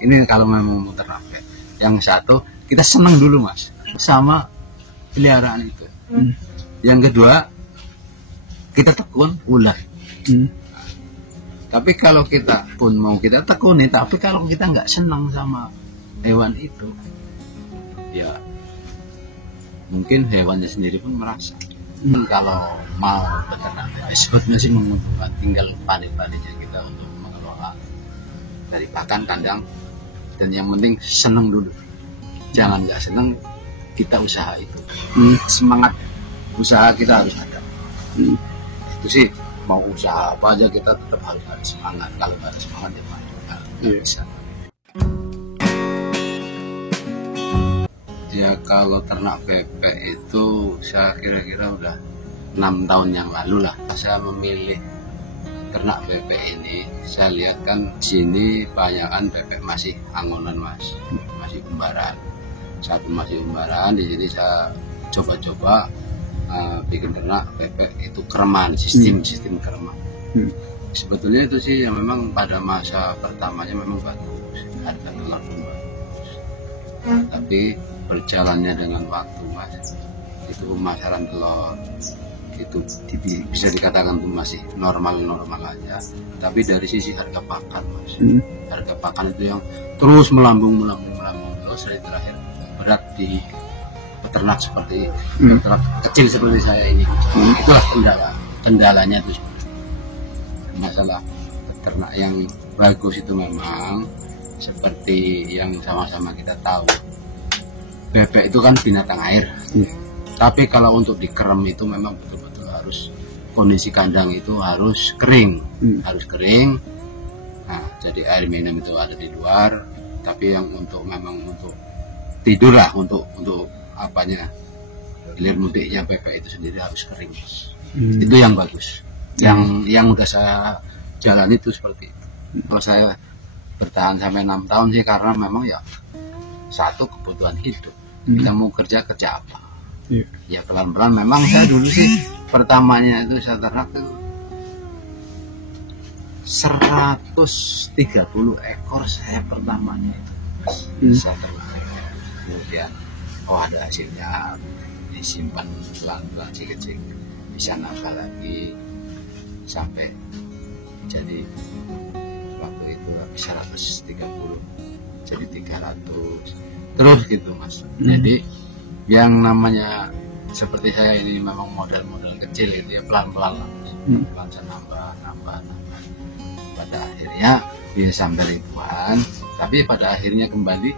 Ini kalau memang mau ternak bebek. Yang satu, kita senang dulu mas sama peliharaan itu. Yang kedua, kita tekun ular. Tapi kalau kita pun mau kita tekuni, tapi kalau kita nggak senang sama hewan itu, ya mungkin hewannya sendiri pun merasa. Kalau mau beternak sebetulnya sih menguntungkan, tinggal pandai-pandainya kita untuk mengelola dari pakan kandang, dan yang penting senang dulu. Jangan nggak senang kita usaha itu. Semangat usaha kita harus ada. Itu sih, mau usaha apa aja kita tetap harus ada semangat. Kalau nggak ada semangat ya nggak bisa. Ya kalau ternak bebek itu saya kira-kira udah 6 tahun yang lalu lah saya memilih ternak bebek ini. Saya lihat kan sini banyakan bebek masih angonan mas, masih umbaran. Satu masih umbaran, di sini saya coba-coba bikin ternak bebek itu kereman, sistem kereman. Sebetulnya itu sih yang memang pada masa pertamanya memang bagus, harga telur pun bagus. Tapi berjalannya dengan waktu mas, itu pemasaran telur itu bisa dikatakan itu masih normal aja. Tapi dari sisi harga pakan mas, harga pakan itu yang terus melambung terus dari terakhir berat di peternak seperti peternak kecil seperti saya ini. Itulah kendalanya itu masalah peternak yang bagus itu memang seperti yang sama-sama kita tahu. Bebek itu kan binatang air. Tapi kalau untuk dikerem itu memang betul-betul harus kondisi kandang itu harus kering, harus kering. Nah, jadi air minum itu ada di luar. Tapi yang untuk memang untuk tidur lah, untuk apanya, hilir mudiknya bebek itu sendiri harus kering. Itu yang bagus. Yang udah saya jalani itu seperti itu. Kalau saya bertahan sampai 6 tahun sih karena memang ya satu kebutuhan hidup. Kita mau kerja apa? Ya pelan-pelan. Memang saya dulu sih pertamanya itu saya ternak itu 130 ekor saya pertamanya itu. Saya ternak. Kemudian ada hasilnya, disimpan pelan-pelan kecil, bisa nambah lagi sampai jadi waktu itu habis 130 jadi 300 terus gitu mas. Jadi yang namanya seperti saya ini memang modal kecil gitu ya, pelan-pelan saya nambah. Pada akhirnya dia sampai ribuan, tapi pada akhirnya kembali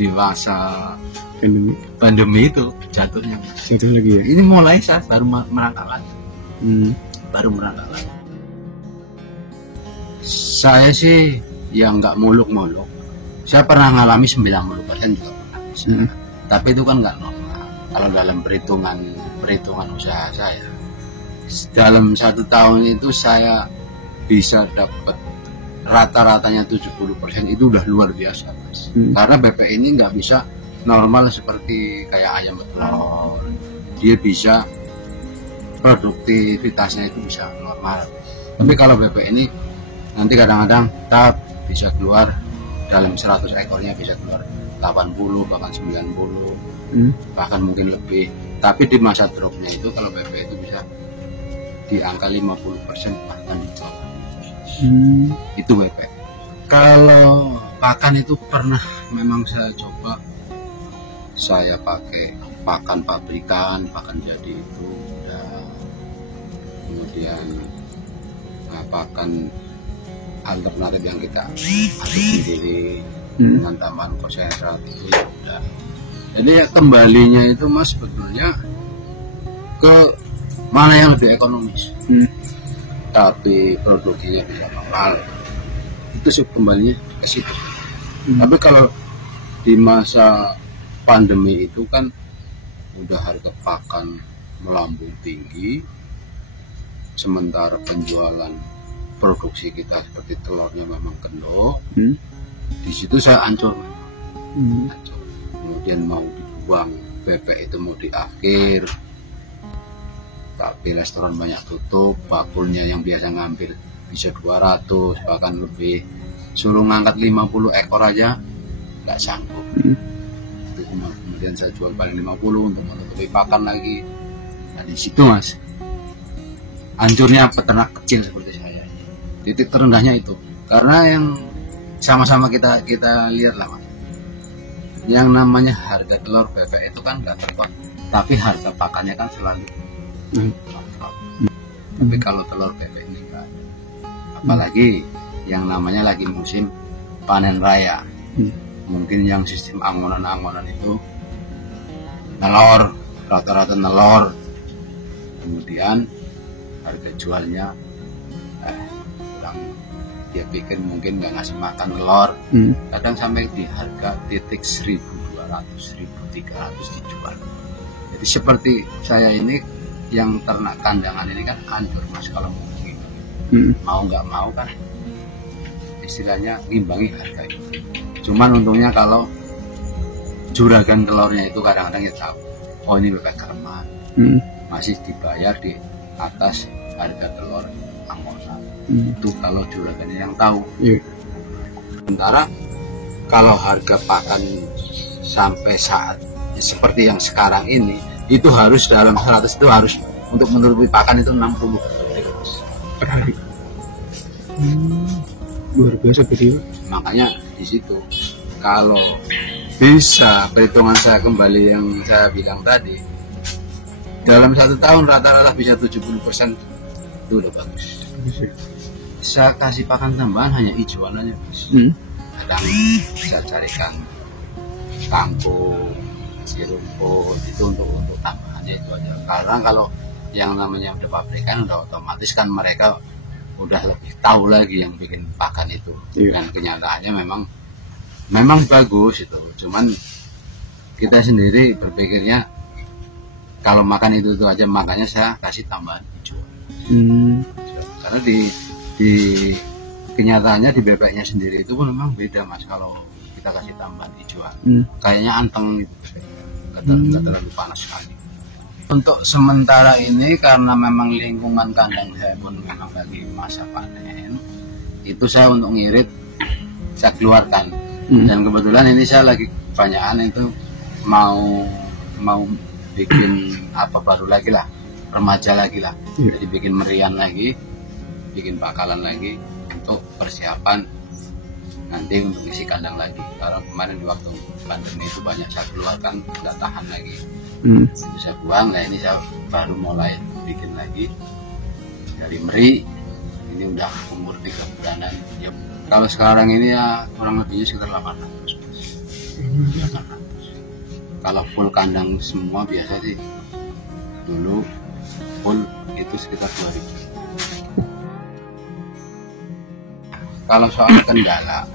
di masa pandemi itu jatuhnya itu lagi ya? Ini mulai saya baru merangkak lagi. Saya sih yang nggak muluk-muluk. Saya pernah ngalami 90% juga pernah. Tapi itu kan nggak normal. Kalau dalam perhitungan usaha saya, dalam 1 tahun itu saya bisa dapat rata-ratanya 70%, itu udah luar biasa mas. Karena bebek ini nggak bisa normal seperti kayak ayam betelor. Dia bisa produktivitasnya itu bisa normal. Tapi kalau bebek ini nanti kadang-kadang bisa keluar dalam 100 ekornya bisa keluar 80 bahkan 90 bahkan mungkin lebih. Tapi di masa dropnya itu kalau bebek itu bisa di angka 50% bahkan di bawah. Itu bebek. Kalau pakan itu pernah memang saya coba, saya pakai pakan pabrikan, pakan jadi itu udah. Kemudian pakan alternatif yang kita aduk sendiri dengan tambahan konsentrat itu ya udah. Jadi ya kembalinya itu mas sebetulnya ke mana yang lebih ekonomis, tapi produksinya bisa mahal, itu sih kembalinya ke situ. Tapi kalau di masa pandemi itu kan udah harga pakan melambung tinggi, sementara penjualan produksi kita seperti telurnya memang kendor. Di situ saya ancur. Kemudian mau dibuang bebek itu mau diakhir, tapi restoran banyak tutup, bakulnya yang biasa ngambil bisa 200 bahkan lebih, suruh ngangkat 50 ekor aja nggak sanggup. Kemudian saya jual paling 50 untuk menutupi pakan lagi. Nah di situ mas, hancurnya peternak kecil seperti saya. Titik terendahnya itu, karena yang sama-sama kita lihat lah mas, yang namanya harga telur bebek itu kan nggak terbang, tapi harga pakannya kan selalu tapi kalau telur bebek ini enggak, apalagi yang namanya lagi musim panen raya, mungkin yang sistem angonan itu nelor, rata-rata nelor, kemudian harga jualnya kurang, dia pikir mungkin nggak ngasih makan telur, kadang sampai di harga titik 1.200, 1.300 dijual. Jadi seperti saya ini yang ternak kandangan ini kan hancur mas kalau mau gitu. Mau nggak mau kan istilahnya ngimbangi harga itu. Cuman untungnya kalau juragan telurnya itu kadang-kadang kita tahu, oh ini bebek kerman, masih dibayar di atas harga telur angonan. Itu kalau juragannya yang tahu. Sementara kalau harga pakan sampai saat seperti yang sekarang ini, itu harus dalam 100 itu harus untuk menutupi pakan itu 60 per hari. Luar biasa begitu. Makanya di situ kalau bisa perhitungan saya kembali yang saya bilang tadi, dalam 1 tahun rata-rata bisa 70%, itu udah bagus. Saya kasih pakan tambahan hanya hijauan aja mas. Kadang saya carikan kangkung, nasi rumput, itu untuk tambahannya itu aja. Karena kalau yang namanya udah pabrikan udah otomatis kan mereka udah lebih tahu lagi yang bikin pakan itu. Dan kenyataannya memang bagus itu. Cuman kita sendiri berpikirnya kalau makan itu aja, makanya saya kasih tambahan hijau. Karena di kenyataannya di bebeknya sendiri itu pun memang beda mas kalau kita kasih tambahan hijauan. Kayaknya anteng gitu, nggak terlalu panas sekali. Untuk sementara ini karena memang lingkungan kandang saya pun memang lagi masa panen, itu saya untuk ngirit saya keluarkan. Dan kebetulan ini saya lagi kebanyakan itu mau bikin apa baru lagi lah, remaja lagi lah. Jadi bikin merian lagi, bikin pakalan lagi untuk persiapan nanti untuk isi kandang lagi. Karena kemarin di waktu pandemi itu banyak saya keluarkan, nggak tahan lagi. Itu saya buang. Nah ini saya baru mulai bikin lagi dari meri. Ini udah umur 3 bulanan ya. Kalau sekarang ini ya kurang lebihnya sekitar 800. Kalau full kandang semua biasa sih dulu full itu sekitar 2.000. Kalau soal kendala,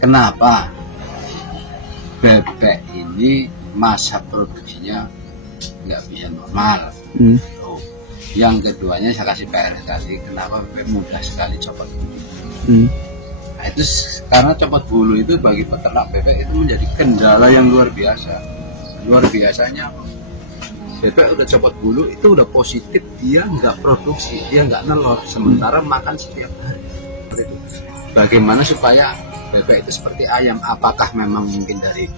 kenapa bebek ini masa produksinya nggak bisa normal? Yang keduanya saya kasih PR tadi, kenapa bebek mudah sekali copot bulu? Nah itu karena copot bulu itu bagi peternak bebek itu menjadi kendala yang luar biasa. Luar biasanya bebek udah copot bulu itu udah positif, dia nggak produksi, dia nggak nelor, sementara makan setiap hari. Bagaimana supaya bebek itu seperti ayam? Apakah memang mungkin dari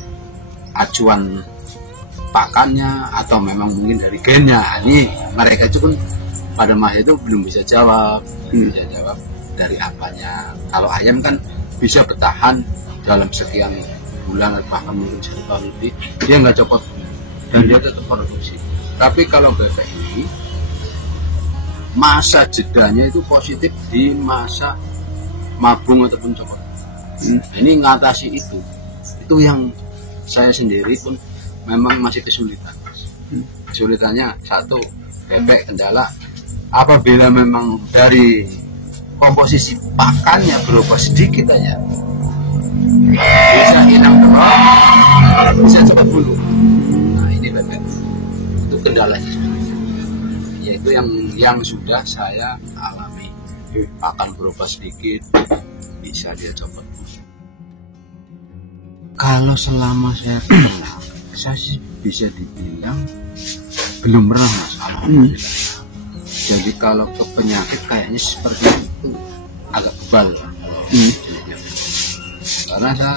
acuan pakannya atau memang mungkin dari gennya? Ini mereka itu pun pada masa itu belum bisa jawab, dari apanya. Kalau ayam kan bisa bertahan dalam sekian bulan bahkan mungkin 1 tahun lebih, dia nggak copot dan dia tetap produksi. Tapi kalau bebek ini masa jedanya itu positif di masa mabung ataupun copot. Ini ngatasi itu yang saya sendiri pun memang masih kesulitan. Kesulitannya satu, bebek kendala apabila memang dari komposisi pakannya berubah sedikit aja bisa hilang telur, bisa cepat bulu. Nah ini bebek itu kendalanya, yaitu yang sudah saya alami. Pakan berubah sedikit bisa dia copot. Kalau selama saya pernah, saya sih bisa dibilang belum pernah mas, alhamdulillah. Jadi kalau ke penyakit kayaknya seperti itu agak kebal. karena saya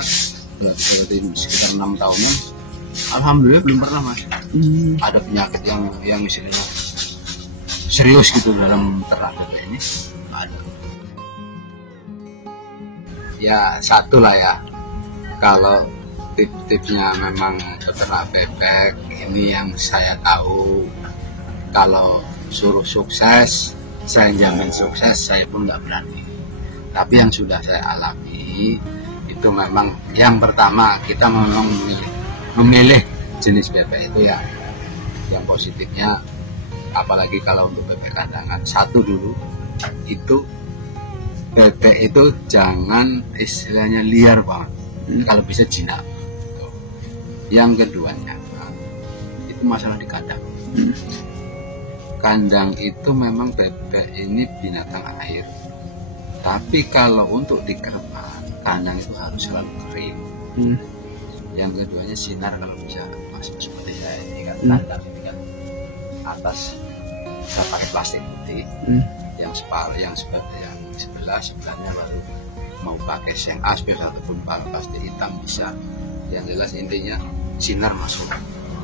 berarti sekitar 6 tahunan alhamdulillah belum pernah mas ada penyakit yang misalnya serius gitu dalam ternak bebek ini ada. Ya satu lah ya, kalau tip-tipnya memang peternak bebek ini yang saya tahu, kalau suruh sukses saya jamin sukses, saya pun nggak berani. Tapi yang sudah saya alami itu memang yang pertama kita memang memilih jenis bebek itu ya yang positifnya, apalagi kalau untuk bebek kandangan. Satu dulu itu bebek itu jangan istilahnya liar banget, kalau bisa jinak. Yang keduanya itu masalah di kandang. Kandang itu memang bebek ini binatang air, tapi kalau untuk dikereman kandang itu harus selalu kering. Yang keduanya sinar kalau bisa masuk seperti saya ini kan kandang ini kan atas pakai plastik putih, yang separuh yang sebelahnya baru mau pakai seng aspir ataupun plastik hitam bisa. Yang jelas intinya sinar masuk,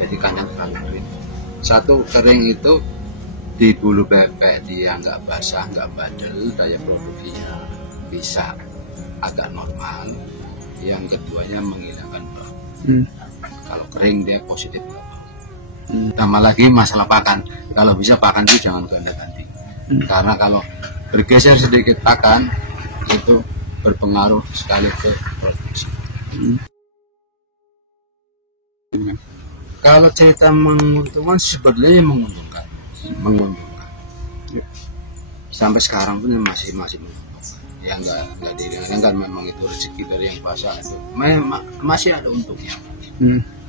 jadi kandang selalu kering. Satu kering itu di bulu bebek dia nggak basah, nggak bandel, daya produksinya bisa agak normal. Yang keduanya menghilangkan bau. Kalau kering dia positif. Tambah lagi masalah pakan, kalau bisa pakan itu jangan ganti-ganti, karena kalau bergeser sedikit pakan itu berpengaruh sekali ke produksi. Kalau cerita menguntungkan, sebetulnya menguntungkan. Sampai sekarang pun masih menguntungkan. Ya nggak dihilangkan, kan memang itu rezeki dari yang pasar itu masih ada untungnya,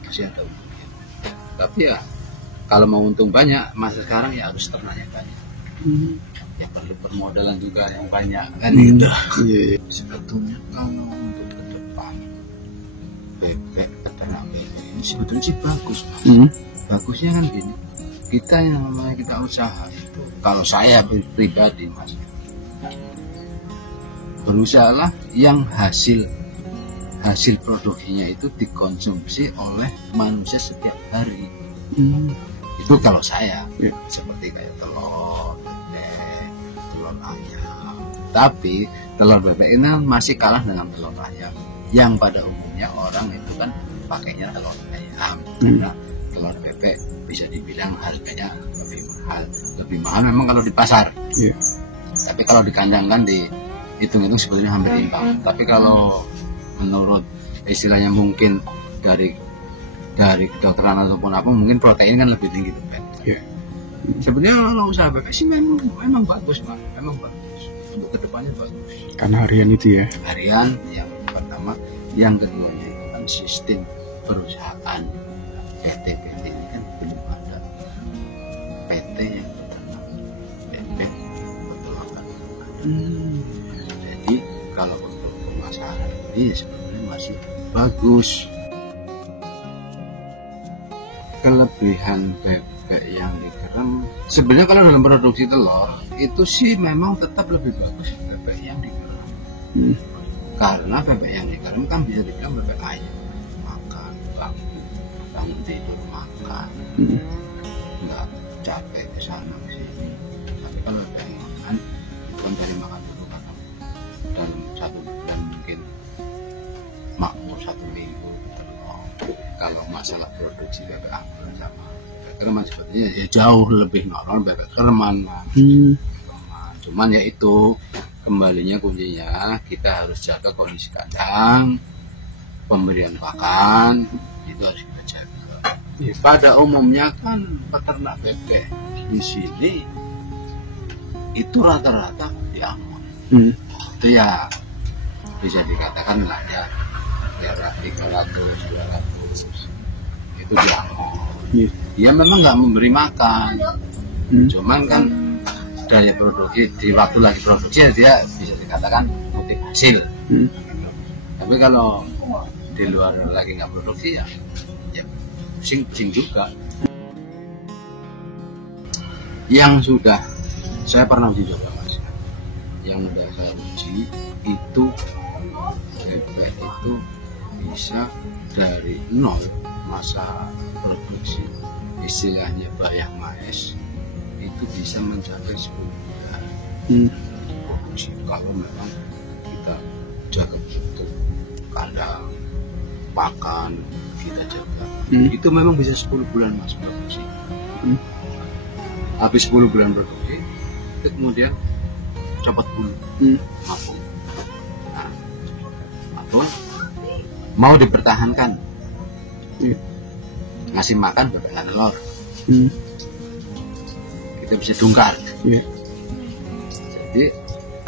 masih ada untungnya. Tapi ya kalau mau untung banyak masa sekarang ya harus ternaknya banyak. Ya perlu permodalan juga yang banyak kan gitu. Sebetulnya kalau untuk ke depan bebek peternak bebek ini sebetulnya sih bagus, bagusnya kan gini, kita yang namanya kita usaha itu, kalau saya pribadi mas, berusahalah yang hasil produksinya itu dikonsumsi oleh manusia setiap hari. Itu kalau saya seperti kayak telur bebek, telur ayam. Tapi telur bebek ini masih kalah dengan telur ayam, yang pada umumnya orang itu kan pakainya telur ayam. Karena telur bebek bisa dibilang harganya lebih mahal memang kalau di pasar. Tapi kalau di kandang kan hitung-hitung sebetulnya hampir imbang. Tapi kalau menurut istilahnya mungkin dari kedokteran ataupun apa, mungkin protein kan lebih tinggi bebek. Sebenarnya kalau usaha bebek sih memang bagus Pak, memang bagus untuk kedepannya bagus. Karena harian itu ya. Harian yang pertama, yang keduanya itu kan sistem perusahaan PT ini kan belum ada PT yang ternak bebek peternakan. Jadi kalau untuk pemasaran ini sebenarnya masih bagus. Kelebihan bebek yang dikerem sebenarnya kalau dalam produksi telur itu sih memang tetap lebih bagus bebek yang dikerem. Karena bebek yang dikerem kan bisa dibilang bebek ayam, makan bangun tidur makan, nggak capek ke sana ke sini. Tapi kalau yang makan bukan dari makan dulu, karena dalam 1 bulan mungkin makmur 1 minggu. Kalau masalah produksi bebek anggur sama bebek kereman sebetulnya ya jauh lebih normal bebek kereman. Cuman ya itu kembalinya kuncinya kita harus jaga kondisi kandang, pemberian pakan itu harus kita jaga. Pada umumnya kan peternak bebek di sini itu rata-rata diamond. Itu ya bisa dikatakan lah ya 300-200 itu diamond. Dia memang nggak memberi makan, cuman kan daya produksi di waktu lagi produksi ya dia bisa dikatakan kutip hasil. Tapi kalau di luar lagi nggak produksi ya pusing juga. Yang sudah saya pernah uji coba mas, yang udah saya uji itu bebek itu itu bisa dari nol masa produksi, istilahnya bayang maes, itu bisa mencapai 10 bulan produksi. Kalau memang kita jaga betul kandang, pakan, kita jaga, itu memang bisa 10 bulan mas produksi. Habis 10 bulan produksi, itu kemudian copot bulu, mabung. Nah, mabung mau dipertahankan, ngasih makan bebek telur, kita bisa dungkar. Jadi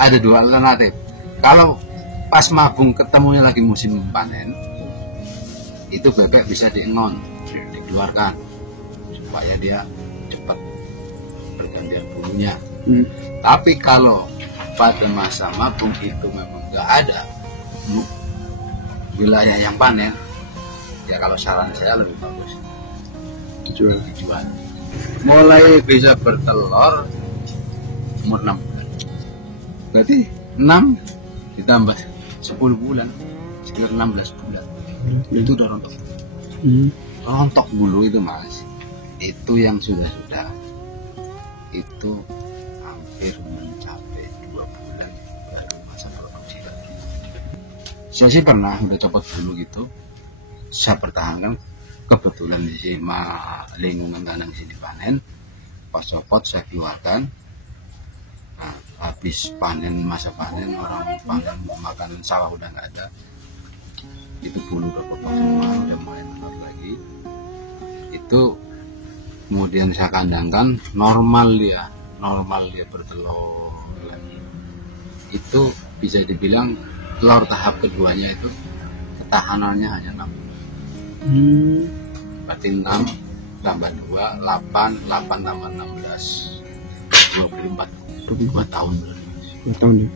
ada dua alternatif. Kalau pas mabung ketemunya lagi musim panen, itu bebek bisa diengon, dikeluarkan supaya dia cepat pergantian bulunya. Tapi kalau pada masa mabung itu memang nggak ada wilayah yang panen, ya kalau saran saya lebih bagus dijual. Mulai bisa bertelur umur 6 bulan. Berarti 6 ditambah 10 bulan, sekitar 16 bulan. Itu udah rontok. Rontok bulu itu mas. Itu yang sudah itu hampir mencapai 2 bulan baru masa produksi lagi. Saya sih pernah udah copot bulu gitu. Saya pertahankan, kebetulan di sini lingkungan kandang sini panen, pas copot saya keluarkan. Nah, habis panen, masa panen, orang panen makanan sawah udah nggak ada, itu bulu udah potong semua, udah mulai telur lagi. Itu kemudian saya kandangkan, normal dia bertelur lagi. Itu bisa dibilang telur tahap keduanya itu ketahanannya hanya 6. Berarti 6 tambah 2, 8 tambah 16, 24 tahun. 2 tahun ya.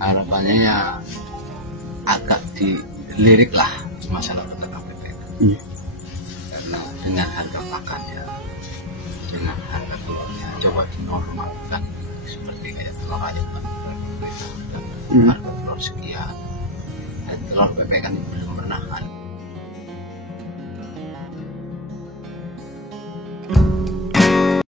Harapannya ya agak dilirik lah masalah peternak bebek. Karena dengan harga pakannya, dengan harga telurnya coba dinormalkan seperti kayak telur ayam kan, harga telur sekian. Dan telur bebek kan belum pernah ada.